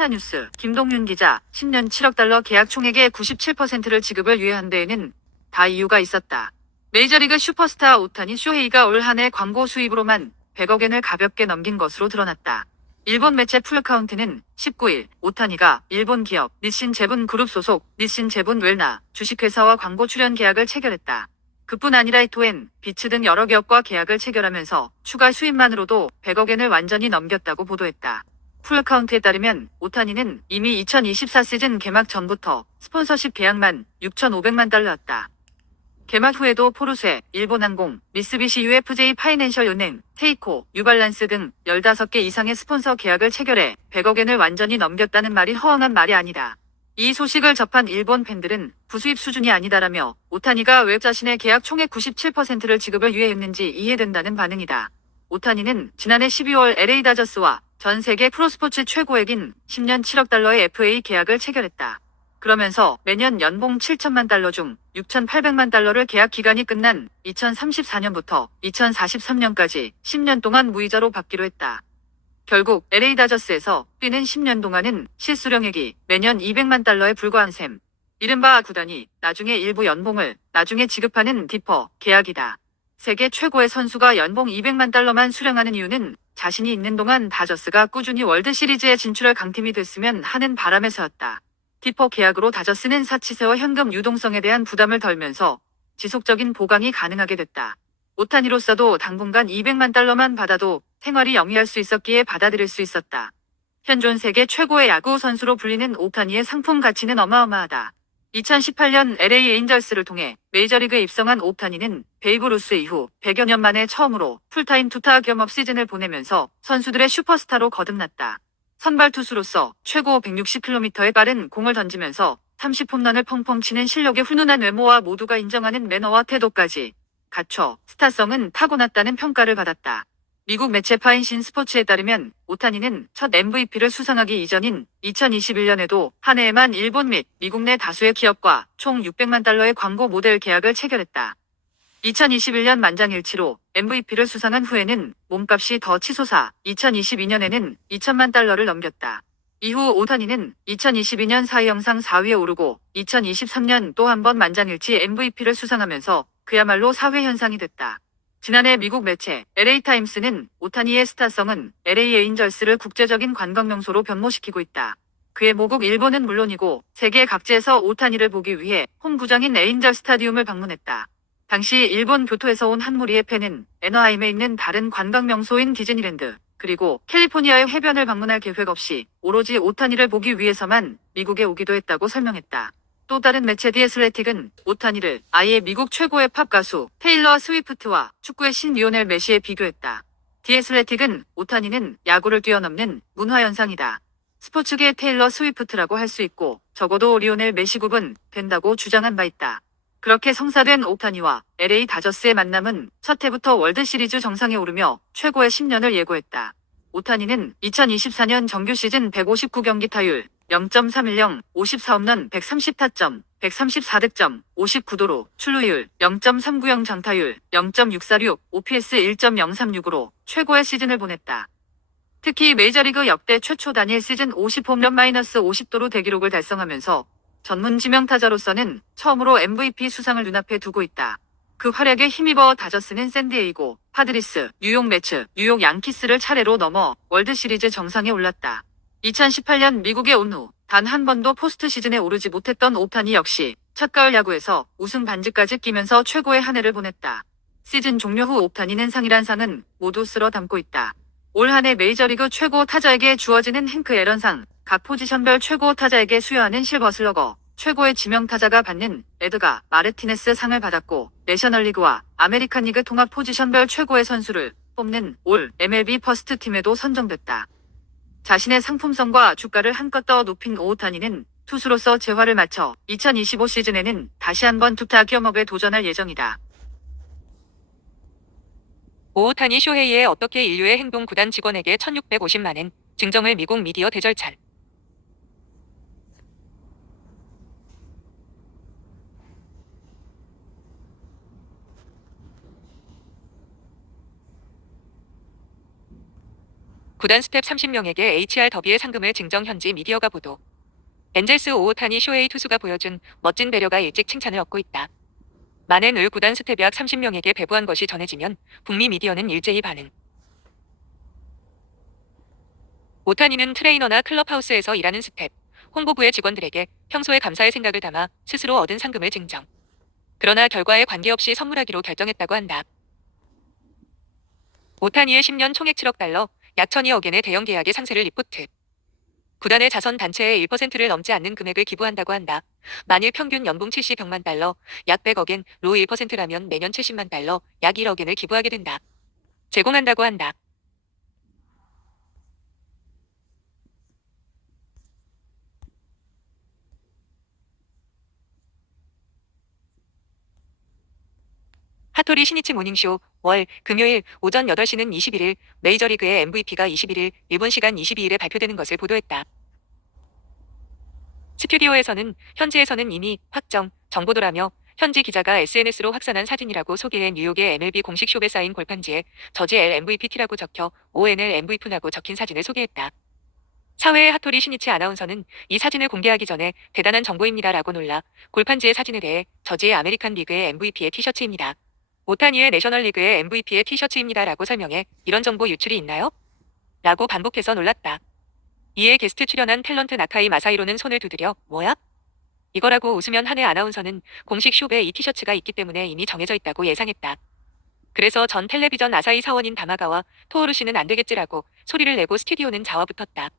스타뉴스 김동윤 기자, 10년 7억 달러 계약 총액의 97%를 지급을 유예한 데에는 다 이유가 있었다. 메이저리그 슈퍼스타 오타니 쇼헤이가 올 한 해 광고 수입으로만 100억 엔을 가볍게 넘긴 것으로 드러났다. 일본 매체 풀카운트는 19일 오타니가 일본 기업 니신 제분 그룹 소속 니신 제분 웰나 주식회사와 광고 출연 계약을 체결했다. 그뿐 아니라 이토엔, 비츠 등 여러 기업과 계약을 체결하면서 추가 수입만으로도 100억 엔을 완전히 넘겼다고 보도했다. 풀카운트에 따르면 오타니는 이미 2024 시즌 개막 전부터 스폰서십 계약만 6,500만 달러였다. 개막 후에도 포르쉐, 일본항공, 미쓰비시 UFJ 파이낸셜 은행, 테이코, 뉴발란스 등 15개 이상의 스폰서 계약을 체결해 100억 엔을 완전히 넘겼다는 말이 허황한 말이 아니다. 이 소식을 접한 일본 팬들은 부수입 수준이 아니다라며 오타니가 왜 자신의 계약 총액 97%를 지급을 유예했는지 이해된다는 반응이다. 오타니는 지난해 12월 LA 다저스와 전 세계 프로스포츠 최고액인 10년 7억 달러의 FA 계약을 체결했다. 그러면서 매년 연봉 7천만 달러 중 6,800만 달러를 계약 기간이 끝난 2034년부터 2043년까지 10년 동안 무이자로 받기로 했다. 결국 LA 다저스에서 뛰는 10년 동안은 실수령액이 매년 200만 달러에 불과한 셈. 이른바 구단이 나중에 일부 연봉을 나중에 지급하는 디퍼 계약이다. 세계 최고의 선수가 연봉 200만 달러만 수령하는 이유는 자신이 있는 동안 다저스가 꾸준히 월드시리즈에 진출할 강팀이 됐으면 하는 바람에서였다. 디퍼 계약으로 다저스는 사치세와 현금 유동성에 대한 부담을 덜면서 지속적인 보강이 가능하게 됐다. 오타니로서도 당분간 200만 달러만 받아도 생활이 영위할 수 있었기에 받아들일 수 있었다. 현존 세계 최고의 야구 선수로 불리는 오타니의 상품 가치는 어마어마하다. 2018년 LA 에인절스를 통해 메이저리그에 입성한 오타니는 베이브 루스 이후 100여 년 만에 처음으로 풀타임 투타 겸 업 시즌을 보내면서 선수들의 슈퍼스타로 거듭났다. 선발 투수로서 최고 160km의 빠른 공을 던지면서 30홈런을 펑펑 치는 실력의 훈훈한 외모와 모두가 인정하는 매너와 태도까지 갖춰 스타성은 타고났다는 평가를 받았다. 미국 매체파인 신스포츠에 따르면 오타니는 첫 MVP를 수상하기 이전인 2021년에도 한 해에만 일본 및 미국 내 다수의 기업과 총 600만 달러의 광고 모델 계약을 체결했다. 2021년 만장일치로 MVP를 수상한 후에는 몸값이 더 치솟아 2022년에는 2천만 달러를 넘겼다. 이후 오타니는 2022년 사이 영상 4위에 오르고 2023년 또 한 번 만장일치 MVP를 수상하면서 그야말로 사회 현상이 됐다. 지난해 미국 매체 LA타임스는 오타니의 스타성은 LA 에인절스를 국제적인 관광 명소로 변모시키고 있다. 그의 모국 일본은 물론이고 세계 각지에서 오타니를 보기 위해 홈구장인 에인절 스타디움을 방문했다. 당시 일본 교토에서 온 한 무리의 팬은 애너하임에 있는 다른 관광 명소인 디즈니랜드, 그리고 캘리포니아의 해변을 방문할 계획 없이 오로지 오타니를 보기 위해서만 미국에 오기도 했다고 설명했다. 또 다른 매체 디 애슬레틱은 오타니를 아예 미국 최고의 팝 가수 테일러 스위프트와 축구의 신 리오넬 메시에 비교했다. 디 애슬레틱은 오타니는 야구를 뛰어넘는 문화현상이다. 스포츠계의 테일러 스위프트라고 할 수 있고 적어도 리오넬 메시급은 된다고 주장한 바 있다. 그렇게 성사된 오타니와 LA 다저스의 만남은 첫 해부터 월드시리즈 정상에 오르며 최고의 10년을 예고했다. 오타니는 2024년 정규 시즌 159경기 타율 0.310, 54홈런 130타점, 134득점, 59도루, 출루율 0.390 장타율 0.646, OPS 1.036으로 최고의 시즌을 보냈다. 특히 메이저리그 역대 최초 단일 시즌 50홈런 -50도루 대기록을 달성하면서 전문 지명타자로서는 처음으로 MVP 수상을 눈앞에 두고 있다. 그 활약에 힘입어 다저스는 샌디에이고, 파드리스, 뉴욕 매츠, 뉴욕 양키스를 차례로 넘어 월드시리즈 정상에 올랐다. 2018년 미국에 온 후 단 한 번도 포스트 시즌에 오르지 못했던 오타니 역시 첫 가을 야구에서 우승 반지까지 끼면서 최고의 한 해를 보냈다. 시즌 종료 후 오타니는 상이란 상은 모두 쓸어 담고 있다. 올 한 해 메이저리그 최고 타자에게 주어지는 행크 앨런상, 각 포지션별 최고 타자에게 수여하는 실버슬러거, 최고의 지명타자가 받는 에드가 마르티네스 상을 받았고 내셔널리그와 아메리칸리그 통합 포지션별 최고의 선수를 뽑는 올 MLB 퍼스트 팀에도 선정됐다. 자신의 상품성과 주가를 한껏 더 높인 오타니는 투수로서 재활을 마쳐 2025 시즌에는 다시 한번 투타 겸업에 도전할 예정이다. 오타니 쇼헤이의 어떻게 인류의 행동 구단 직원에게 1650만 엔 증정을 미국 미디어 대절찰. 구단 스텝 30명에게 HR 더비의 상금을 증정 현지 미디어가 보도. 엔젤스 오오타니 쇼헤이 투수가 보여준 멋진 배려가 일찍 칭찬을 얻고 있다. 많은 을 구단 스텝 약 30명에게 배부한 것이 전해지면 북미 미디어는 일제히 반응. 오타니는 트레이너나 클럽하우스에서 일하는 스텝, 홍보부의 직원들에게 평소에 감사의 생각을 담아 스스로 얻은 상금을 증정. 그러나 결과에 관계없이 선물하기로 결정했다고 한다. 오타니의 10년 총액 7억 달러, 약 1,200억엔의 대형 계약의 상세를 리포트. 구단의 자선 단체에 1%를 넘지 않는 금액을 기부한다고 한다. 만일 평균 연봉 70억만 달러, 약 100억엔, 로 1%라면 매년 70만 달러, 약 1억엔을 기부하게 된다. 제공한다고 한다. 하토리 시니치 모닝쇼, 월, 금요일, 오전 8시는 21일, 메이저리그의 MVP가 21일, 일본 시간 22일에 발표되는 것을 보도했다. 스튜디오에서는 현지에서는 이미 확정, 정보도라며 현지 기자가 SNS로 확산한 사진이라고 소개해 뉴욕의 MLB 공식 숍에 쌓인 골판지에 저지 L MVPT라고 적혀 ONL MVP라고 적힌 사진을 소개했다. 사회의 하토리 시니치 아나운서는 이 사진을 공개하기 전에 대단한 정보입니다라고 놀라 골판지의 사진에 대해 저지의 아메리칸 리그의 MVP의 티셔츠입니다. 오타니의 내셔널리그의 MVP의 티셔츠입니다라고 설명해 이런 정보 유출이 있나요? 라고 반복해서 놀랐다. 이에 게스트 출연한 탤런트 나카이 마사히로는 손을 두드려 뭐야? 이거라고 웃으면 한해 아나운서는 공식 숍에 이 티셔츠가 있기 때문에 이미 정해져 있다고 예상했다. 그래서 전 텔레비전 아사히 사원인 다마가와 토오루 씨는 안 되겠지라고 소리를 내고 스튜디오는 자화붙었다.